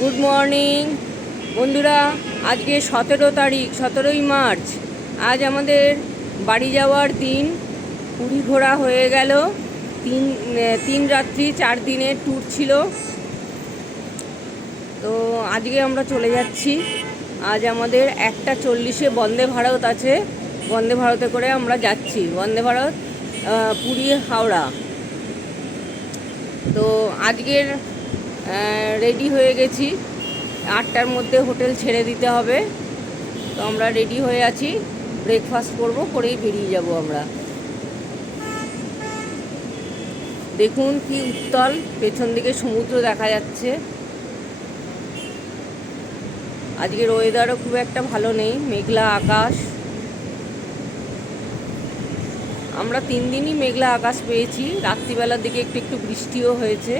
Good morning বন্ধুরা। আজকে 17 March. আজ আমাদের বাড়ি যাওয়ার দিন। পুরী ঘোরা হয়ে গেল। তিন রাত্রি 4 দিনের ট্যুর ছিল। তো আজকে আমরা চলে যাচ্ছি। আজ আমাদের 1:40-এ বন্দে ভারত আছে। বন্দে ভারতে করে আমরা যাচ্ছি। বন্দে ভারত পুরী হাওড়া। তো আজকের রেডি হয়ে গেছি। 8টার মধ্যে হোটেল ছেড়ে দিতে হবে। তো আমরা রেডি হয়ে আছি। ব্রেকফাস্ট করবো, করেই বেরিয়ে যাব আমরা। দেখুন কি উত্তাল, পেছন দিকে সমুদ্র দেখা যাচ্ছে। আজকের ওয়েদারও খুব একটা ভালো নেই, মেঘলা আকাশ। আমরা 3 দিনই মেঘলা আকাশ পেয়েছি। রাত্রিবেলার দিকে একটু একটু বৃষ্টিও হয়েছে।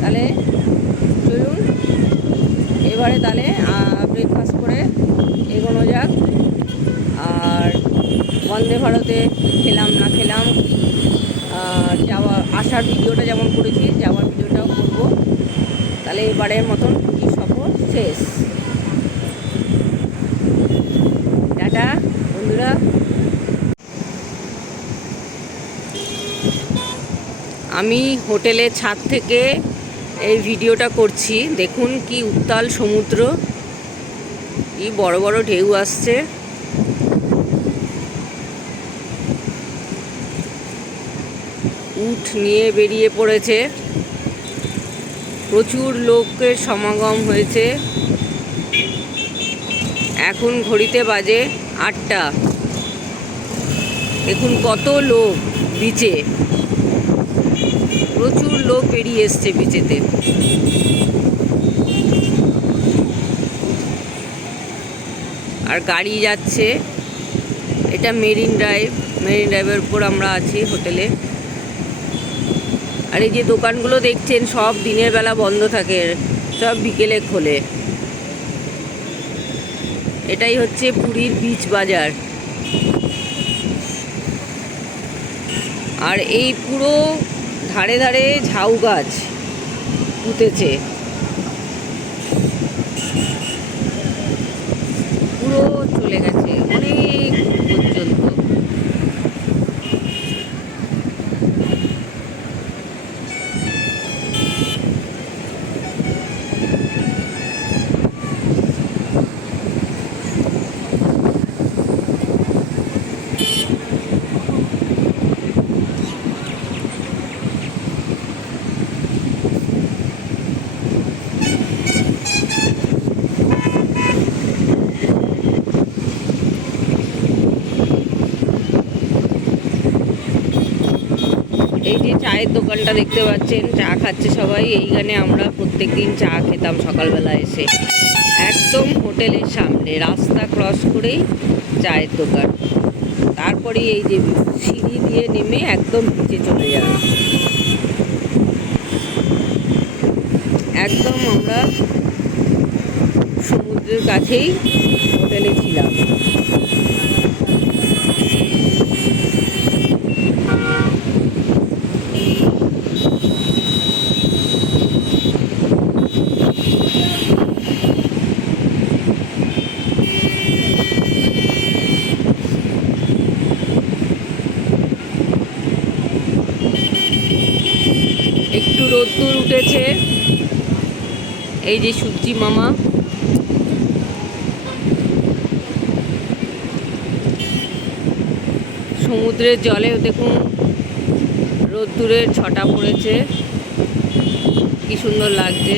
তাহলে চলুন এবারে তাহলে ব্রেকফাস্ট করে এগোনো যাক। আর বন্দে ভারতে খেলাম না খেলাম, আসার ভিডিওটা যেমন করেছি যাওয়ার ভিডিওটাও করব। তাহলে এবারের মতন পুরী সফর শেষ। টাটা বন্ধুরা। আমি হোটেলের ছাদ থেকে এই ভিডিওটা করছি। দেখুন কি উত্তাল সমুদ্র, কি বড় বড় ঢেউ আসছে। উট নিয়ে বেরিয়ে পড়েছে। প্রচুর লোকের সমাগম হয়েছে। এখন ঘড়িতে বাজে 8টা। দেখুন কত লোক বিচে, প্রচুর লোক বেরিয়ে এসছে বিচেতে। আর গাড়ি যাচ্ছে। এটা মেরিন ড্রাইভের উপর আমরা আছি হোটেলে। আর এই যে দোকানগুলো দেখছেন সব দিনের বেলা বন্ধ থাকে, সব বিকেলে খোলে। এটাই হচ্ছে পুরীর বিচ বাজার। আর এই পুরো ধারে ধারে ঝাউ গাছ পুঁতেছে, পুরো চলে গেছে অনেক পর্যন্ত। এই যে চায়ের দোকানটা দেখতে পাচ্ছেন, চা খাচ্ছে সবাই। এইখানে আমরা প্রত্যেকদিন চা খেতাম সকালবেলা এসে। একদম হোটেলের সামনে রাস্তা ক্রস করেই চায়ের দোকান। তারপরে এই যে সিঁড়ি দিয়ে নেমে একদম নিচে চলে যাবে। একদম আমরা সমুদ্রের কাছেই হোটেলে ছিলাম। একটু রোদ্দুর উঠেছে। এই যে সূর্যি মামা। সমুদ্রের জলে দেখুন রোদ্দুরের ছটা পড়েছে, কি সুন্দর লাগছে।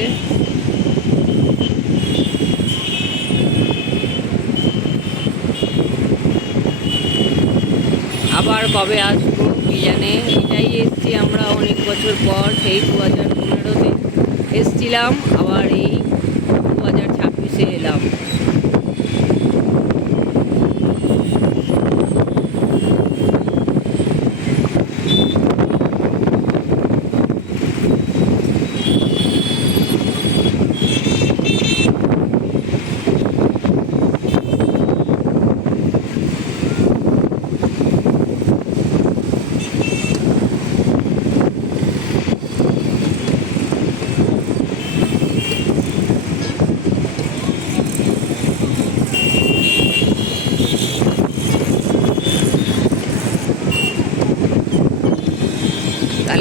আবার কবে আসবো কি জানে। এটাই এসছি আমরা অনেক বছর পর, সেই 2015-তে এসছিলাম, আবার এই 2026-এ এলাম।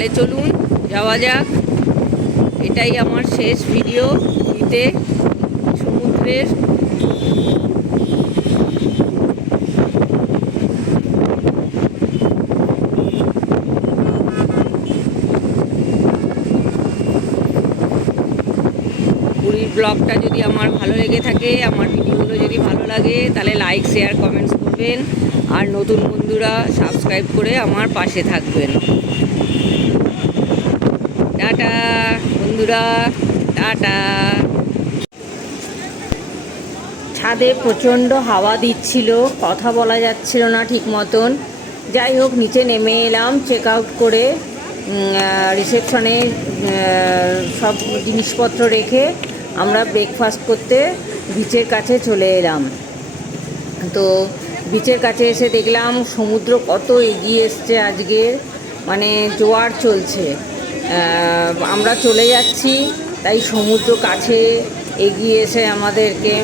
তাহলে চলুন যাওয়া যাক। এটাই আমার শেষ ভিডিও পুরীতে সমুদ্রের। পুরীর ব্লগটা যদি আমার ভালো লেগে থাকে, আমার ভিডিওগুলো যদি ভালো লাগে, তাহলে লাইক শেয়ার কমেন্টস করবেন। আর নতুন বন্ধুরা সাবস্ক্রাইব করে আমার পাশে থাকবেন। টাটা বন্ধুরা, টাটা। ছাদে প্রচণ্ড হাওয়া দিচ্ছিল, কথা বলা যাচ্ছিল না ঠিক মতন। যাই হোক, নিচে নেমে এলাম চেক আউট করে, রিসেপশনে সব জিনিসপত্র রেখে আমরা ব্রেকফাস্ট করতে বিচের কাছে চলে এলাম। তো বিচের কাছে এসে দেখলাম সমুদ্র কত এগিয়ে এসছে আজকে, মানে জোয়ার চলছে। আমরা চলে যাচ্ছি, তাই সমুদ্র কাছে এগিয়ে এসে আমাদেরকে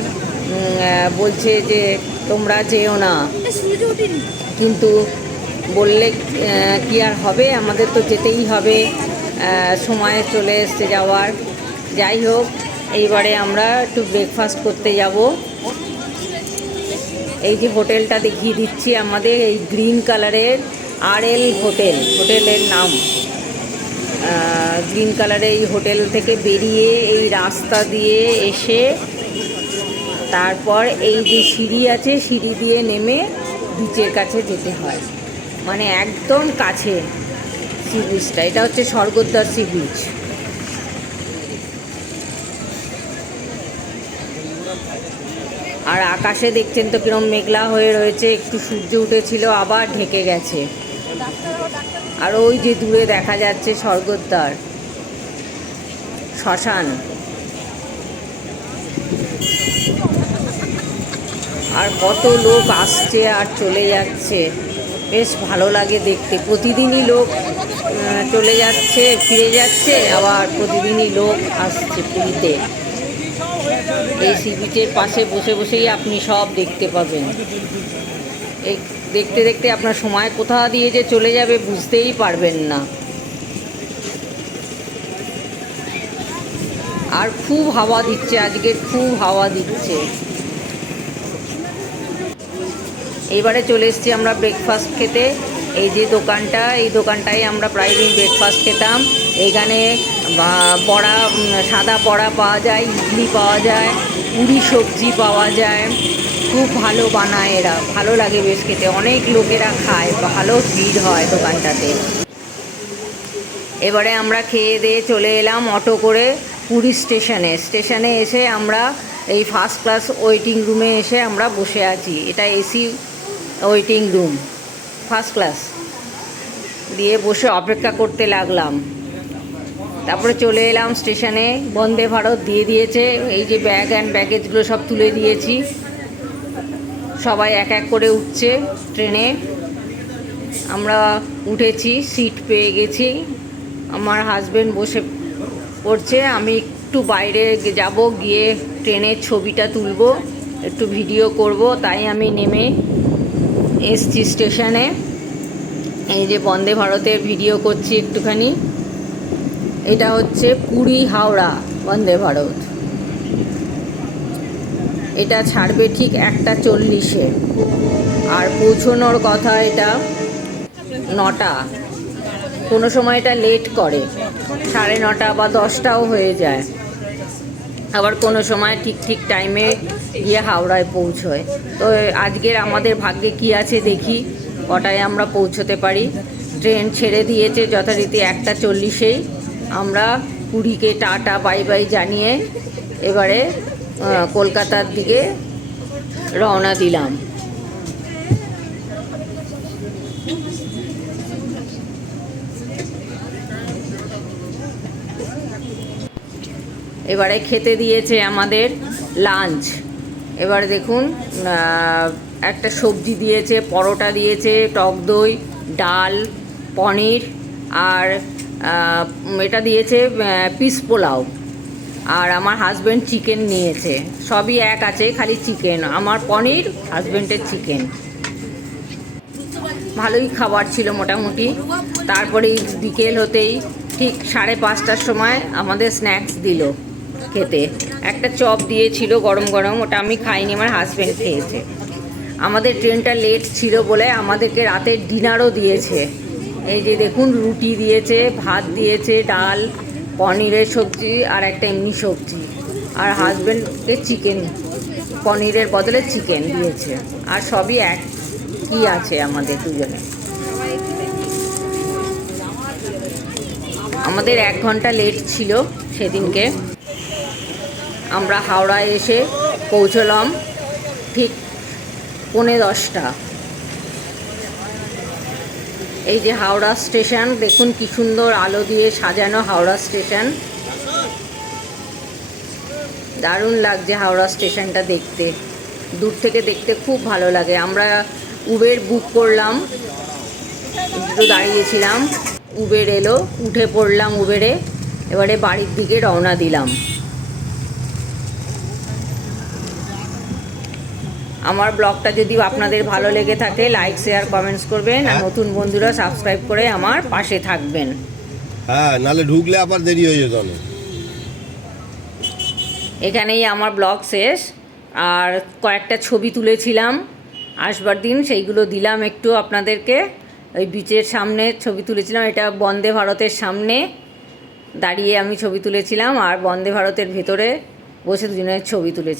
বলছে যে তোমরা যেও না, কিন্তু বললে কি আর হবে, আমাদের তো যেতেই হবে, সময় চলে এসছে যাওয়ার। যাই হোক, এইবারে আমরা একটু ব্রেকফাস্ট করতে যাব। এই যে হোটেলটা দেখিয়ে দিচ্ছি আমাদের, এই গ্রিন কালারের RL হোটেল, হোটেলের নাম। গ্রিন কালারের এই হোটেল থেকে বেরিয়ে এই রাস্তা দিয়ে এসে তারপর এই যে সিঁড়ি আছে, সিঁড়ি দিয়ে নেমে বিচের কাছে যেতে হয়, মানে একদম কাছে সি বিচটা। এটা হচ্ছে স্বর্গদ্বার সি বিচ। আর আকাশে দেখছেন তো কিরম মেঘলা হয়ে রয়েছে, একটু সূর্য উঠেছিল আবার ঢেকে গেছে। আর ওই যে দূরে দেখা যাচ্ছে স্বর্গদ্বার, শ্মশান। আর কত লোক আসছে আর চলে যাচ্ছে, বেশ ভালো লাগে দেখতে। প্রতিদিনই লোক চলে যাচ্ছে, ফিরে যাচ্ছে, আবার প্রতিদিনই লোক আসছে পুরীতে। এই সি বিচের পাশে বসে বসেই আপনি সব দেখতে পাবেন। এই দেখতে দেখতে আপনার সময় কোথা দিয়ে যে চলে যাবে বুঝতেই পারবেন না। আর খুব হাওয়া দিচ্ছে আজকে, খুব হাওয়া দিচ্ছে। এইবারে চলে এসেছি আমরা ব্রেকফাস্ট খেতে। এই যে দোকানটা, এই দোকানটায় আমরা প্রায় দিন ব্রেকফাস্ট খেতাম। এইখানে বড়া, সাদা বড়া পাওয়া যায়, ইডলি পাওয়া যায়, পুরি সবজি পাওয়া যায়। খুব ভালো বানায় এরা, ভালো লাগে বেশ খেতে। অনেক লোকেরা খায়, ভালো ভিড় হয় দোকানটাতে। এবারে আমরা খেয়ে দিয়ে চলে এলাম অটো করে পুরী স্টেশনে। স্টেশনে এসে আমরা এই ফার্স্ট ক্লাস ওয়েটিং রুমে এসে আমরা বসে আছি। এটা AC waiting room, first class দিয়ে বসে অপেক্ষা করতে লাগলাম। তারপরে চলে এলাম স্টেশনে, বন্দে ভারত দিয়ে দিয়েছে। এই যে ব্যাগ অ্যান্ড ব্যাগেজগুলো সব তুলে দিয়েছি, সবাই এক এক করে উঠছে ট্রেনে। আমরা উঠেছি, সিট পেয়ে গেছি। আমার হাজব্যান্ড বসে পড়ছে, আমি একটু বাইরে যাব, গিয়ে ট্রেনের ছবিটা তুলব, একটু ভিডিও করব, তাই আমি নেমে এসছি স্টেশনে। এই যে বন্দে ভারতের ভিডিও করছি একটুখানি। এটা হচ্ছে পুরী হাওড়া বন্দে ভারত। এটা ছাড়বে ঠিক 1:40-এ, আর পৌঁছানোর কথা এটা 9টা। কোনো সময় এটা লেট করে, 9:30 বা 10টাও হয়ে যায়। আবার কোনো সময় ঠিক ঠিক টাইমে গিয়ে হাওড়ায় পৌঁছয়। তো আজকের আমাদের ভাগ্যে কি আছে দেখি, কটায় আমরা পৌঁছতে পারি। ট্রেন ছেড়ে দিয়েছে যথারীতি 1:40-এই। আমরা পুরীকে টাটা বাই বাই জানিয়ে এবারে কলকাতার দিকে রওনা দিলাম। এবারে খেতে দিয়েছে আমাদের লাঞ্চ। এবারে দেখুন, একটা সবজি দিয়েছে, পরোটা দিয়েছে, টক দই, ডাল, পনির, আর এটা দিয়েছে পিস পোলাও। আর আমার হাজব্যান্ড চিকেন নিয়েছে। সবই এক আছে, খালি চিকেন। আমার পনির, হাজব্যান্ডের চিকেন। ভালোই খাবার ছিল মোটামুটি। তারপরে বিকেল হতেই ঠিক 5:30টার সময় আমাদের স্ন্যাক্স দিল খেতে। একটা চপ দিয়েছিল গরম গরম, ওটা আমি খাইনি, আমার হাজব্যান্ড খেয়েছে। আমাদের ট্রেনটা লেট ছিল বলে আমাদেরকে রাতের ডিনারও দিয়েছে। এই যে দেখুন, রুটি দিয়েছে, ভাত দিয়েছে, ডাল, পনিরের সবজি আর একটা এমনি সবজি, আর হাজব্যান্ডকে চিকেন, পনিরের বদলে চিকেন দিয়েছে। আর সবই এক কি আছে আমাদের দুজনে। আমাদের 1 ঘন্টা লেট ছিল সেদিনকে। আমরা হাওড়ায় এসে পৌঁছলাম ঠিক 10:45। এই যে হাওড়া স্টেশন, দেখুন কি সুন্দর আলো দিয়ে সাজানো হাওড়া স্টেশন। দারুণ লাগছে হাওড়া স্টেশনটা দেখতে, দূর থেকে দেখতে খুব ভালো লাগে। আমরা উবের বুক করলাম, একটু দাঁড়িয়েছিলাম, উবের এলো, উঠে পড়লাম উবেরে, এবারে বাড়ির দিকে রওনা দিলাম। আমার ব্লগটা যদি আপনাদের ভালো লেগে থাকে লাইক শেয়ার কমেন্টস করবেন, আর নতুন বন্ধুরা সাবস্ক্রাইব করে আমার পাশে থাকবেন। হ্যাঁ, নালে ঢুকলে আবার দেরি হয়ে যেত অনেক। এখানেই আমার ব্লগ শেষ। আর কয়েকটা ছবি তুলেছিলাম আসবার দিন, সেইগুলো দিলাম একটু আপনাদেরকে। ওই বিচের সামনে ছবি তুলেছিলাম, এটা বন্দে ভারতের সামনে দাঁড়িয়ে আমি ছবি তুলেছিলাম, আর বন্দে ভারতের ভেতরে বসে দুজনের ছবি তুলেছি।